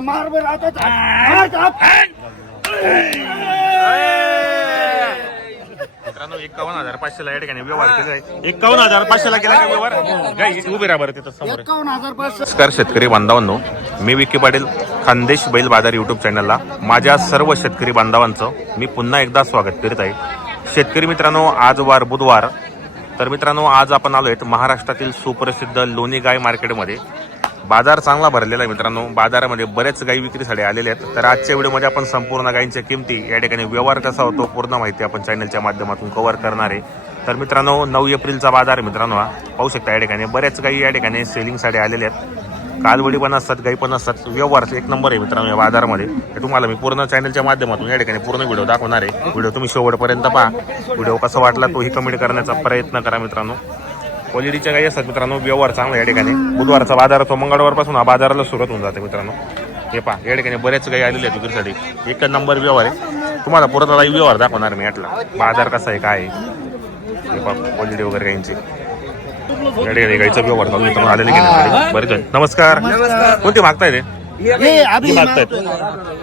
मार बरं आता. मित्रांनो एकावन्न हजार पाचशेला या ठिकाणी व्यवहार केला आहे. एकावन्न हजार पाचशेला केला का व्यवहार? गाई उभे राहा बरं तिथं समोर. एकावन्न हजार पाचशे. नमस्कार शेतकरी बांधवांनो मी विकी पाटील खानदेश बैल बाजार युट्यूब चॅनलला माझ्या सर्व शेतकरी बांधवांचं मी पुन्हा एकदा स्वागत करीत आहे. शेतकरी मित्रांनो आज वार बुधवार. तर मित्रांनो आज आपण आलो आहेत महाराष्ट्रातील सुप्रसिद्ध लोणी गाय मार्केटमध्ये. बाजार चांगला भरलेला आहे मित्रांनो. बाजारामध्ये बरेच गाई विक्रीसाठी आलेले आहेत. तर आजच्या व्हिडिओमध्ये आपण संपूर्ण गायींच्या किमती या ठिकाणी व्यवहार कसा होतो पूर्ण माहिती आपण चॅनलच्या माध्यमातून कव्हर करणार आहे. तर मित्रांनो नऊ एप्रिलचा बाजार आहे मित्रांनो हा. पाहू शकता या ठिकाणी बऱ्याच गाई या ठिकाणी सेलिंगसाठी आलेल्या आहेत. कालवडी पण असतात गाई पण असतात व्यवहार एक नंबर आहे मित्रांनो या बाजारामध्ये. हे तुम्हाला मी पूर्ण चॅनलच्या माध्यमातून या ठिकाणी पूर्ण व्हिडिओ दाखवणार आहे. व्हिडिओ तुम्ही शेवटपर्यंत पहा. व्हिडिओ कसा वाटला तोही कमेंट करण्याचा प्रयत्न करा मित्रांनो. क्वालिटीच्या गाई असतात मित्रांनो व्यवहार चांगला या ठिकाणी. बुधवारचा बाजार तो मंगळवारपासून हा बाजाराला सुरुवात होऊन जाते मित्रांनो. हे पहा या ठिकाणी बरेच गाई आलेले आहेत विक्रीसाठी एक नंबर व्यवहार आहे. तुम्हाला पूर्ण लाईव्ह व्यवहार दाखवणार मी यातला. बाजार कसा आहे काय आहे? हे पहा क्वालिटी वगैरे गाईंची या ठिकाणी गाईचा व्यवहार चालू मित्रांनो आलेले घेण्यासाठी बरेच आहे. नमस्कार. कोणते मागताय ते? हे ही मागतायत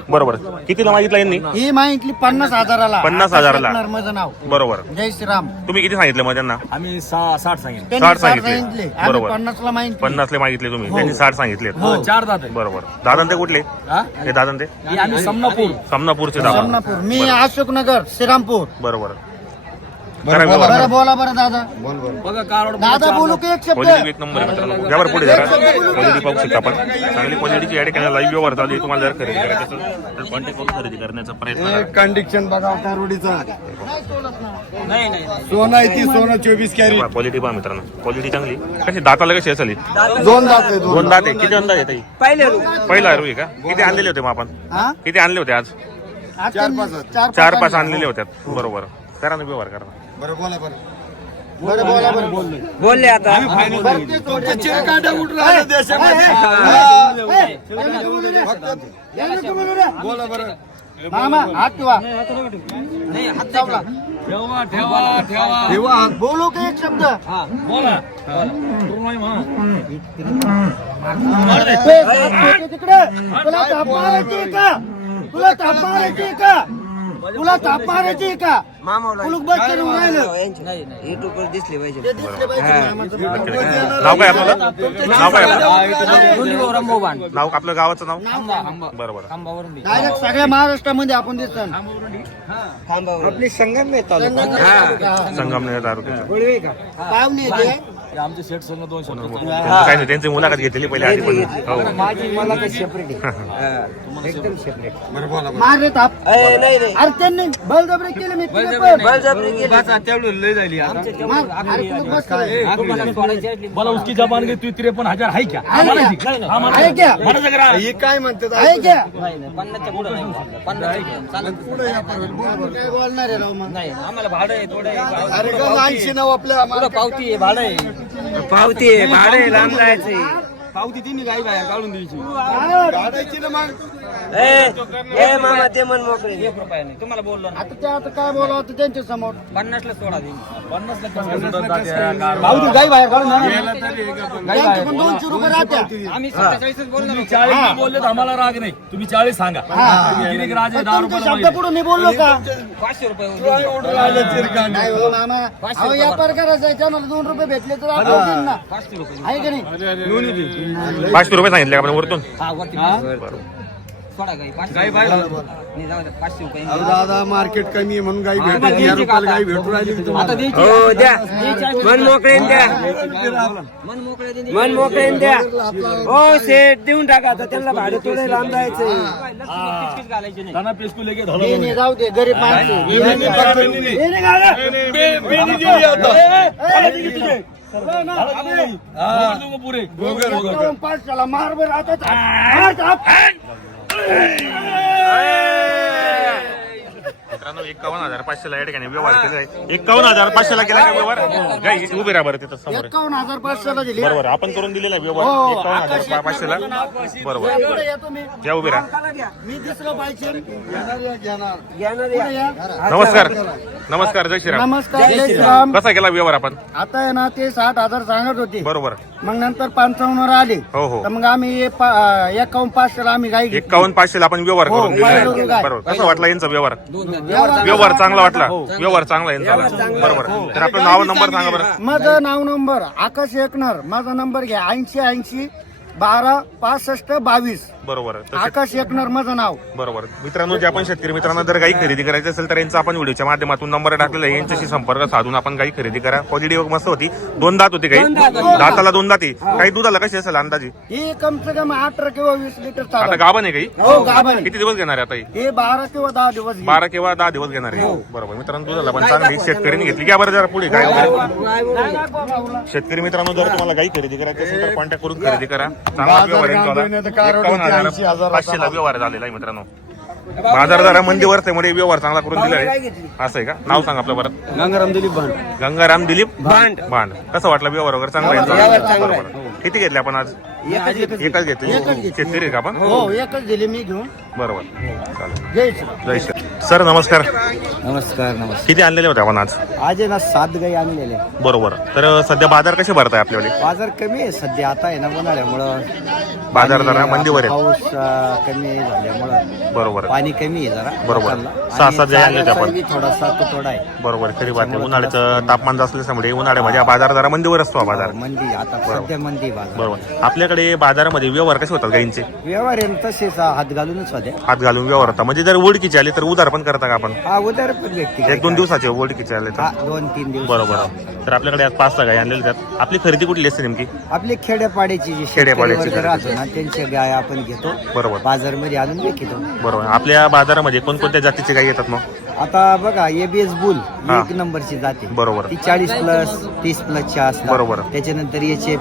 बरोबर. कितीला मागितलं यांनी? ही माहितली पन्नास हजाराला. पन्नास हजाराला. आकाश माझं नाव. बरोबर. जय श्रीराम. तुम्ही किती सांगितले मग त्यांना? आम्ही सहा साठ सांगितलं. त्यांनी साठ साठ सांगितले. सांगितले. आम्ही बरोबर. पन्नासला माहिती. पन्नासले मागितले तुम्ही. त्यांनी साठ सांगितले. हो, चार दात आहे बरोबर. दादा ते कुठले? हा? हे दादा ते ही आम्ही समनापूर. समनापूरचे दादा. समनापूर. मी अशोकनगर श्रीरामपूर. बरोबर. करा व्यवहार. बरं. बोला बरं दादा. बघा कारवड दादा बोलू की एक शब्द? क्वालिटी एक नंबर आहे मित्रांनो. पुढे जरा. क्वालिटी पाहू शकता आपण. चांगली क्वालिटीची या ठिकाणी लाईव्ह व्यवहार चालू आहे. तुम्हाला जर खरेदी करायचं असेल तर कॉन्टॅक्ट करून खरेदी करण्याचा प्रयत्न करा. कंडिक्शन बघा त्या रुडीचा नाही नाही. सोनं आहे ती सोनं चोवीस कॅरी क्वालिटी पहा मित्रांनो. क्वालिटी चांगली. कशी दाताला कशी असेल ही? दोन दात आहे दोन दोन दात. आहे. किती अंदाज येते पहिले पहिला रुई का? किती आणलेले होते मग आपण? हा? किती आणले होते आज? चार पाच. चार चार पाच आणलेले होते. बरोबर. करा ना व्यवहार करा बरं बोला बरं बरं बोला बरं बोलले आता उठून राहिलं देशामध्ये बोला बरं मामा हात ठेवा चावला. ठेवा ठेवा ठेवा तेव्हा हात बोलू की एक शब्द बोला ए, हात तिकडे तुला ताप मारायची का तुला ताप मारायची का तुला ताप मारायची का? करून राहिलं. दिसले पाहिजे. मामाचं. नाव काय आपलं? नाव काय आपलं? नाव आपलं? गावाचं नाव? बरोबर डायरेक्ट सगळ्या महाराष्ट्रामध्ये आपण दिसतो आपली संगमनेर तालुक्याचं पाहुणे जे आमचे सेट संघ दोन काही नाही त्यांची मुलाखत घेतलेली पहिले आधी पण. हो. बोला बरं मारले ताप अरे त्यांनी बळजबरी केली मी तिने पण. मार. अरे कुलूक बस करून. मला उसकी जबान गई तू त्रेपन्न हजार. आहे क्या? आहे क्या? हा. आहे क्या? हे काय म्हणतात आहे क्या? काय बोलणार आहे राव मग? आम्हाला भाडं आहे थोडं आहे. अरे का ऐंशी नाव आपल्या पावती आहे भाडं आहे. पावती आहे भाडे लांब जायचे पावती तिन्ही गाई बाहेर काढून द्यायची. काढायची ना मग. ए ए मामा ते मन मोकळे एक रुपया नाही. तुम्हाला बोललो ना. आता ते आता काय बोलावं ते त्यांच्यासमोर? पन्नासला सोडा देईन. पन्नासला पावती गाई बाहेर काढून ना. त्यांचे पण दोनशे रुपये राहत्या आम्ही सत्तेचाळीसच बोलणार तुम्ही चाळीस बोलले तर आम्हाला राग नाही. तुम्ही चाळीस सांगा. गिरीक राजे दहा रुपयाला शब्द पुढे मी बोललो का? पाचशे रुपये नाही. हो व्यापार करायचा दोन रुपये भेटले तर आपण देईन ना. पाचशे रुपये. आहे का नाही? पाचशे रुपये सांगितले का आपण वरतून हा दादा मार्केट कमी आहे म्हणून गाई रुपयाला गाई भेटू राहिली हो द्या मन मोकळे द्या मन मोकळे दे मन मोकळे द्या हो सेट देऊन टाका आता त्यांना भाडे थोडे लांब जायचे हे जाऊ दे गरीब माणसं हे. पुरे? एकावन्न पाचशेला मार बरं आता. मित्रांनो एकावन्न हजार पाचशेला या ठिकाणी व्यवहार केला आहे. एकावन्न हजार पाचशेला केला का व्यवहार. गाई उभे राहा बरं तिथं समोर. एकावन्न हजार पाचशेला दिली. बरोबर आपण करून दिलेला आहे हो, व्यवहार एकावन्न हजार पाचशेला. बरोबर. या तुम्ही. या उभे राहा. मी दिसलो पाहिजे घेणार या. नमस्कार. नमस्कार. जय श्रीराम. नमस्कार जय श्रीराम. कसा केला व्यवहार आपण? आता आहे ना ते साठ हजार सांगत होते. बरोबर. मग नंतर पंचावन्नवर आले हो हो. तर मग आम्ही एकावन्न पाचशेला आम्ही गाई घेतली. एकावन्न पाचशेला आपण व्यवहार हो, करून? बरोबर. कसं वाटला यांचा व्यवहार? व्यवहार व्यवहार चांगला वाटला. हो. व्यवहार चांगला यांचा. बरोबर. तर आपलं नाव नंबर सांगा बरं. माझं नाव नंबर आकाश एकनर. माझा नंबर घ्या. ऐंशी ऐंशी बारा पासष्ट बावीस. बरोबर. तर आकाश एकनर माझं नाव. बरोबर. मित्रांनो जे आपण शेतकरी मित्रांना जर गाई खरेदी करायची असेल तर यांचा आपण व्हिडिओच्या माध्यमातून नंबर टाकलेला आहे. यांच्याशी संपर्क साधून आपण गाई खरेदी करा. क्वालिटी मस्त होती. दोन दात होती गाई दाताला दोन दाती काही दुधाला कशी असेल अंदाजी? ही कम से कम अठरा किंवा वीस लिटर आता चालत गाभण आहे गाई हो किती दिवस घेणार आहे आता ही? हे बारा किंवा दहा दिवस घेईल. बारा किंवा दहा दिवस घेणार आहे. बरोबर. मित्रांनो दुधाला पण चांगली शेतकऱ्यांनी घेतली. घ्या बरं जरा पुढे. काय? शेतकरी मित्रांनो जर तुम्हाला गाई खरेदी करायची असेल तर कॉन्टॅक्ट करून खरेदी करा. चांगला व्यवहार आहे बाजार तुम्हाला. गांभीर्यानं काय एकावन्न रडते? हजार 80,000 पाचशेला व्यवहार झालेला आहे मित्रांनो. बाजार जरा मंदीवर त्यामुळे व्यवहार चांगला करून दिला आहे. असं आहे का? नाव सांग आपलं परत गंगाराम दिलीप भान गंगाराम दिलीप भांड. भांड. कसं वाटलं व्यवहार वगैरे चांगला आहे. बरोबर. किती घेतले आपण आज? एकच घेतली शेतकरी आहे का आपण हो एकच दिली मी घेऊन. बरोबर. चालेल. जय श्री जय श्री सर नमस्कार. नमस्कार नमस्कार. किती आणलेले होते आपण आज? आज आहे ना सात गाई आणलेले. बरोबर. तर सध्या बाजार कसे भरताय आपल्याकडे बाजार कमी आहे. सध्या आता आहे ना उन्हाळ्यामुळं. बाजार आणि, जरा मंदीवर आहे पाऊस अं, कमी झाल्यामुळं. बरोबर. पाणी कमी आहे जरा. बरोबर. सहा सात गाई आणल्या होत्या आपण. थोडासा तुटवडा आहे. बरोबर. खरी बात आहे. उन्हाळ्याचं तापमान जास्त असल्यामुळे उन्हाळ्यामध्ये हा बाजार जरा मंदीवर असतो हा बाजार. मंदी आता सध्या मंदी आहे बाजार. बरोबर. आपल्याकडे बाजारामध्ये व्यवहार कसे होतात गाईंचे? व्यवहार आहे ना तसेच हात घालूनच होते. हात घालून व्यवहार होता म्हणजे जर ओळखीचे आले तर उधार पण करता का आपण? हा उदार पण व्यक्ती एक दोन दिवसाचे ओळखीचे आले हा तर दोन तीन दिवस बरोबर. तर आपल्याकडे आज पाच सहा गाय आणलेल्या आहेत. आपली खरेदी कुठली असते नेमकी? आपली खेड्यापाड्याची जी खेड्यापाड्याची वर्ग. राहतो ना त्यांच्या गाय आपण घेतो. बरोबर. बाजारमध्ये आणून विकतो. बरोबर. आपल्या बाजारामध्ये कोणकोणत्या जातीचे गाई येतात मग? आता बघा एबीएस बुल ही हा. एक नंबरची जाते बरोबर. ती चाळीस प्लस तीस प्लसच्या असतात बरोबर. त्याच्यानंतर एच एफ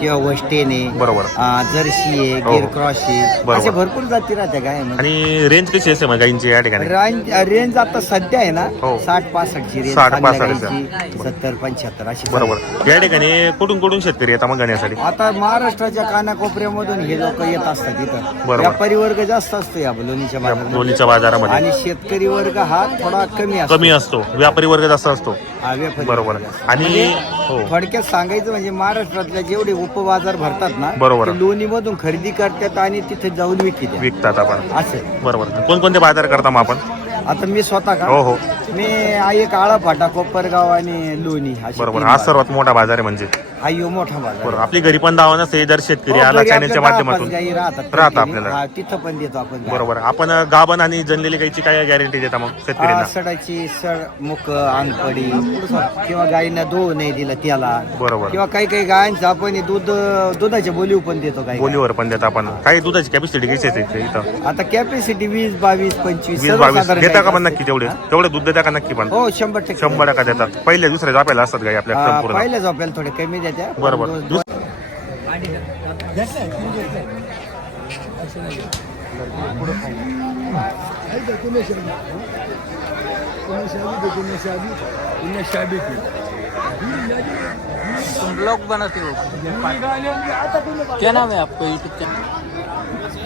किंवा वस्टेन आहे बरोबर. आ, जर्सी आहे हो. गिर क्रॉस आहे बरोबर. असे भरपूर जाती राहत्या गायमध्ये आणि रेंज कशी असते मग गाईंची या ठिकाणी रेंज रेंज आता सध्या आहे ना हो. साठ पासष्टची रेंज 60, चांगल्या 65 च्या. गाईची सत्तर पंच्याहत्तर अशी बरोबर या ठिकाणी कुठून कुठून शेतकरी येतात मग गाण्यासाठी आता महाराष्ट्राच्या कानाकोपऱ्यामधून हे लोक येत असतात इथं बरोबर. व्यापारी वर्ग जास्त असतो या लोणीच्या बाजारात दोन्हीच्या बाजारामध्ये आणि शेतकरी वर्ग हा थोडा कमी असतो. कमी असतो. व्यापारी वर्ग जास्त असतो. हा, व्यापारी बरोबर. आणि म्हणजे हो. थोडक्यात सांगायचं म्हणजे महाराष्ट्रातल्या जेवढे उपबाजार भरतात ना बरोबर. ते लोणीमधून खरेदी करतात आणि तिथे जाऊन विकतात. विकतात आपण. असं. बरोबर. कोणकोणते बाजार करता मग आपण? आता मी स्वतः का? हो हो. मी हा एक आळा फाटा कोपरगाव आणि लोणी बरोबर. तीन हा. सर्वात मोठा बाजार आहे म्हणजे. हा यो मोठा बाजार बरोबर आपली घरी पण दावा नसते जर शेतकरी हो, आला चॅनलच्या माध्यमातून. राहतं. आपल्याला. तिथं पण देतो आपण. बरोबर आपण गाभण आणि जनलेली गायची काय गॅरंटी देता मग शेतकऱ्यांना? सडाची सड मुक अंगपडी किंवा गायींना दूध नाही दिलं त्याला. बरोबर. किंवा काही काही गायांचं आपण दूध दुधाच्या बोलीव पण देतो काही बोलीवर पण देता आपण. काही दुधाची कॅपॅसिटी कशी आहे इथे- आता कॅपॅसिटी वीस बावीस पंचवीस वीस बावीस. देता का पण. नक्की तेवढे? तेवढे दूध देता का नक्की पण? हो शंभर टक्के. शंभर टक्का देतात पहिल्या दुसऱ्या जाप्याला असतात गाई आपल्या पहिल्या झोप्याला थोडे कमी देत्या बरोबर. दोन- दुस- तुम ब्लॉग बनाते हो. क्या नाम है आपका यूट्यूब चैनल